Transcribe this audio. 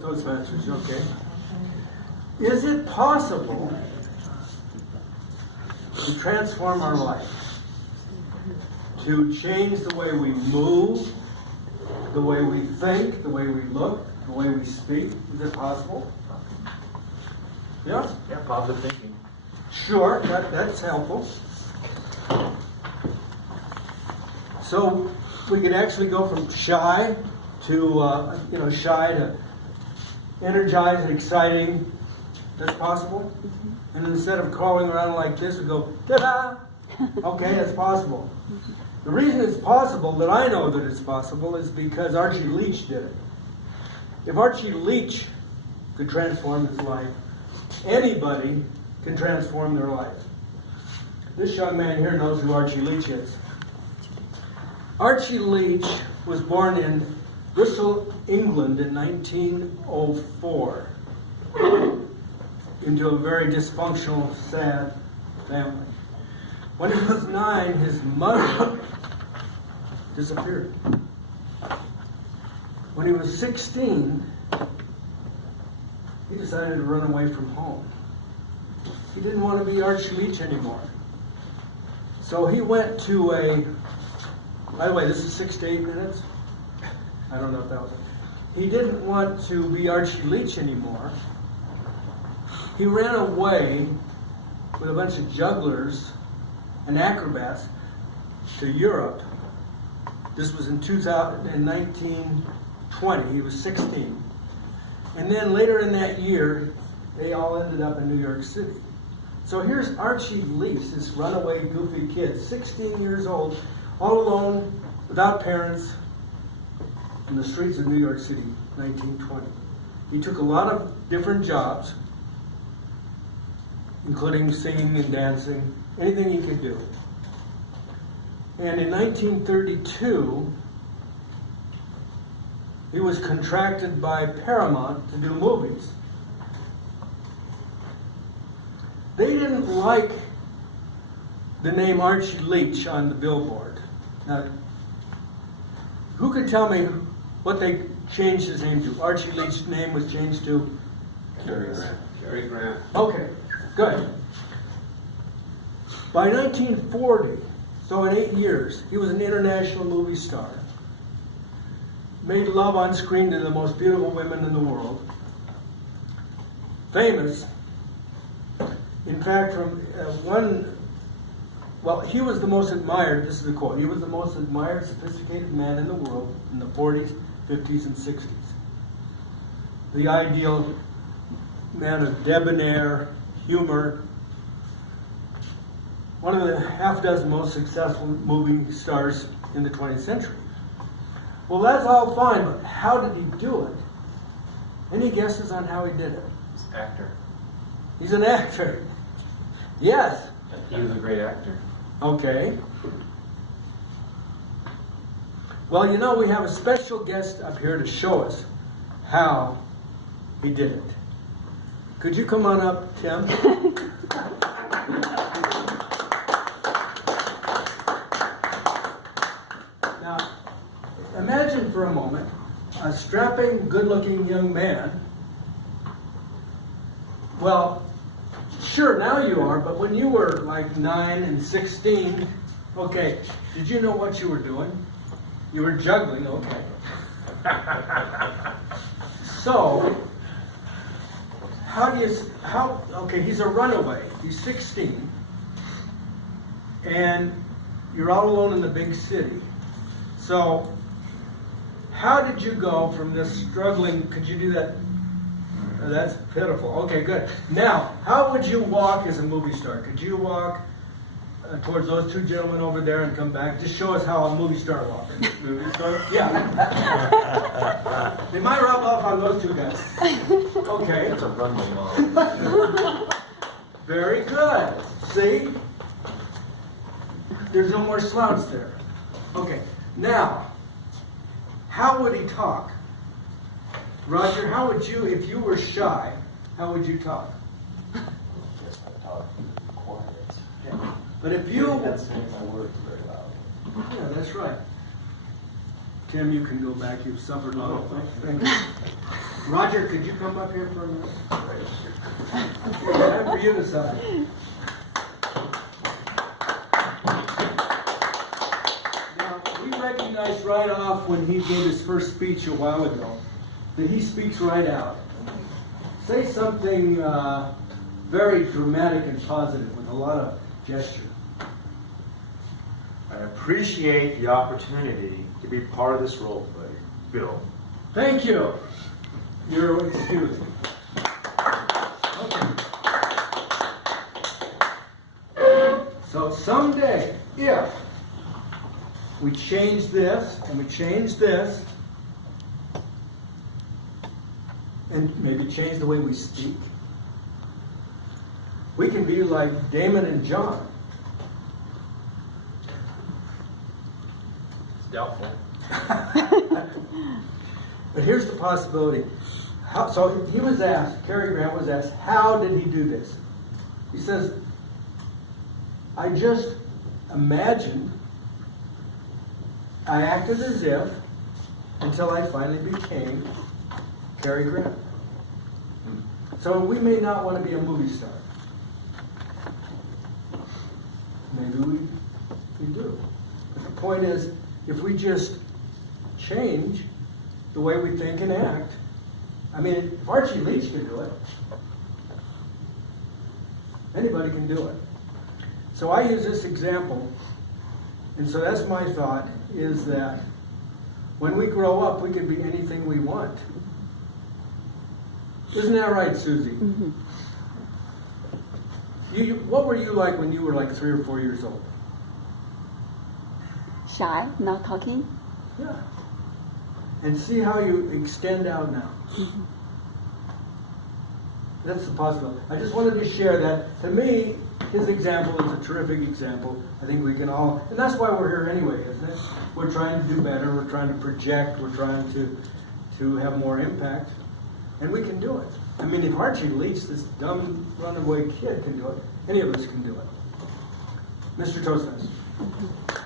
Toastmasters, okay. Is it possible to transform our life? To change the way we move, the way we think, the way we look, the way we speak? Is it possible? Yeah? Yeah, positive thinking. Sure, that's helpful. So we can actually go from shy to, shy to energized and exciting. That's possible. And instead of crawling around like this, we go, ta-da! Okay, that's possible. The reason it's possible, that I know that it's possible, is because Archie Leach did it. If Archie Leach could transform his life, anybody can transform their life. This young man here knows who Archie Leach is. Archie Leach was born in Bristol, England in 1904 into a very dysfunctional, sad family. When he was 9, his mother disappeared. When he was 16, he decided to run away from home. He didn't want to be Archie Leach anymore. So he went to by the way, this is 6 to 8 minutes. I don't know if that was it. He didn't want to be Archie Leach anymore. He ran away with a bunch of jugglers and acrobats to Europe. This was in 1920. He was 16. And then later in that year, they all ended up in New York City. So here's Archie Leach, this runaway, goofy kid, 16 years old, all alone, without parents, in the streets of New York City, 1920. He took a lot of different jobs, including singing and dancing, anything he could do. And in 1932, he was contracted by Paramount to do movies. They didn't like the name Archie Leach on the billboard. Now, who could tell me what they changed his name to? Archie Leach's name was changed to? Cary Grant. Okay, good. By 1940, so in 8 years, he was an international movie star. Made love on screen to the most beautiful women in the world. Famous. In fact, he was the most admired, this is the quote, he was the most admired, sophisticated man in the world in the 40s, 50s, and 60s. The ideal man of debonair, humor. One of the half dozen most successful movie stars in the 20th century. Well, that's all fine, but how did he do it? Any guesses on how he did it? He's an actor. He's an actor. Yes. He was a great actor. Okay. Well, we have a special guest up here to show us how he did it. Could you come on up, Tim? Now, imagine for a moment a strapping, good-looking young man. Well, sure, now you are, but when you were like 9 and 16, okay, did you know what you were doing? You were juggling, okay. So, okay, he's a runaway. He's 16, and you're all alone in the big city. So, how did you go from this struggling, could you do that? Oh, that's pitiful. Okay, good. Now, how would you walk as a movie star? Could you walk towards those two gentlemen over there and come back? Just show us how a movie star walks. Movie star? Yeah. They might rub off on those two guys. Okay. That's a runway model. Very good. See? There's no more slouch there. Okay. Now, how would he talk? Roger, how would you, if you were shy, how would you talk? Yes, I talk quiet. Okay. But if you... That's make my words very loud. Yeah, that's right. Tim, you can go back. You've suffered long. Thank you. Roger, could you come up here for a minute? Time for you to sign. Now, we recognized right off when he gave his first speech a while ago that he speaks right out. Say something very dramatic and positive with a lot of gesture. I appreciate the opportunity to be part of this role play. Bill. Thank you. You're excused. Okay. So someday, if we change this and we change this, and maybe change the way we speak, we can be like Damon and John. It's doubtful. But here's the possibility. So he was asked, Cary Grant was asked, how did he do this? He says, I just imagined, I acted as if, until I finally became Cary Grant. So we may not want to be a movie star. Maybe we do. But the point is, if we just change the way we think and act, I mean, if Archie Leach can do it, anybody can do it. So I use this example, and so that's my thought, is that when we grow up, we can be anything we want. Isn't that right, Susie? Mm-hmm. What were you like when you were like 3 or 4 years old? Shy, not talking. Yeah. And see how you extend out now. Mm-hmm. That's the possibility. I just wanted to share that. To me, his example is a terrific example. I think we can all, and that's why we're here anyway, isn't it? We're trying to do better. We're trying to project. We're trying to have more impact. And we can do it. I mean, if Archie Leach, this dumb runaway kid, can do it, any of us can do it. Mr. Toastmaster. Mm-hmm.